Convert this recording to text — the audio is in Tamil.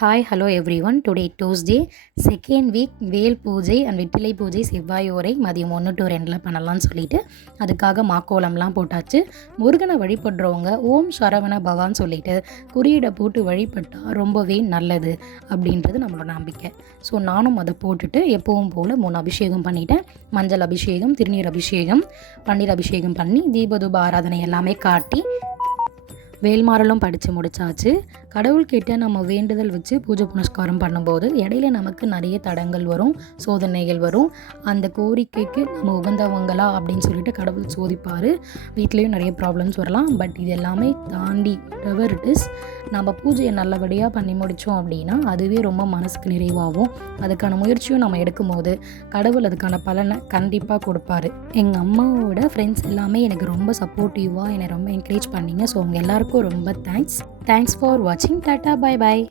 Hi hello everyone. Today Tuesday second week Vel puja and வெற்றிலை பூஜை செவ்வாயோரை மதியம் 1 to 2 பண்ணலான்னு சொல்லிட்டு அதுக்காக மாக்கோலம்லாம் போட்டாச்சு. முருகனை வழிபடுறவங்க ஓம் சரவண பவான்னு சொல்லிட்டு குறியீடை போட்டு வழிபட்டால் ரொம்பவே நல்லது அப்படின்றது நம்மளோட நம்பிக்கை. ஸோ நானும் அதை போட்டுட்டு எப்பவும் போல் 3 அபிஷேகம் பண்ணிட்டேன். மஞ்சள் அபிஷேகம், திருநீர் அபிஷேகம், பன்னீர் அபிஷேகம் பண்ணி தீபதூப ஆராதனை எல்லாமே காட்டி வேல்மாறலும் படித்து முடித்தாச்சு. கடவுள்கிட்ட நம்ம வேண்டுதல் வச்சு பூஜை புனஸ்காரம் பண்ணும்போது இடையில நமக்கு நிறைய தடங்கள் வரும், சோதனைகள் வரும். அந்த கோரிக்கைக்கு நம்ம உகந்தவங்களா அப்படின்னு சொல்லிட்டு கடவுள் சோதிப்பார். வீட்லேயும் நிறைய ப்ராப்ளம்ஸ் வரலாம். பட் இது எல்லாமே தாண்டி whatever it is, நம்ம பூஜையை நல்லபடியாக பண்ணி முடித்தோம் அப்படின்னா அதுவே ரொம்ப மனசுக்கு நிறைவாகும். அதுக்கான முயற்சியும் நம்ம எடுக்கும்போது கடவுள் அதுக்கான பலனை கண்டிப்பாக கொடுப்பாரு. எங்கள் அம்மாவோட ஃப்ரெண்ட்ஸ் எல்லாமே எனக்கு ரொம்ப சப்போர்ட்டிவாக என்னை ரொம்ப என்கரேஜ் பண்ணிங்க. ஸோ அவங்க எல்லாருக்கும் ரொம்ப தேங்க்ஸ் ஃபார் வாட்சிங். Tata, bye bye.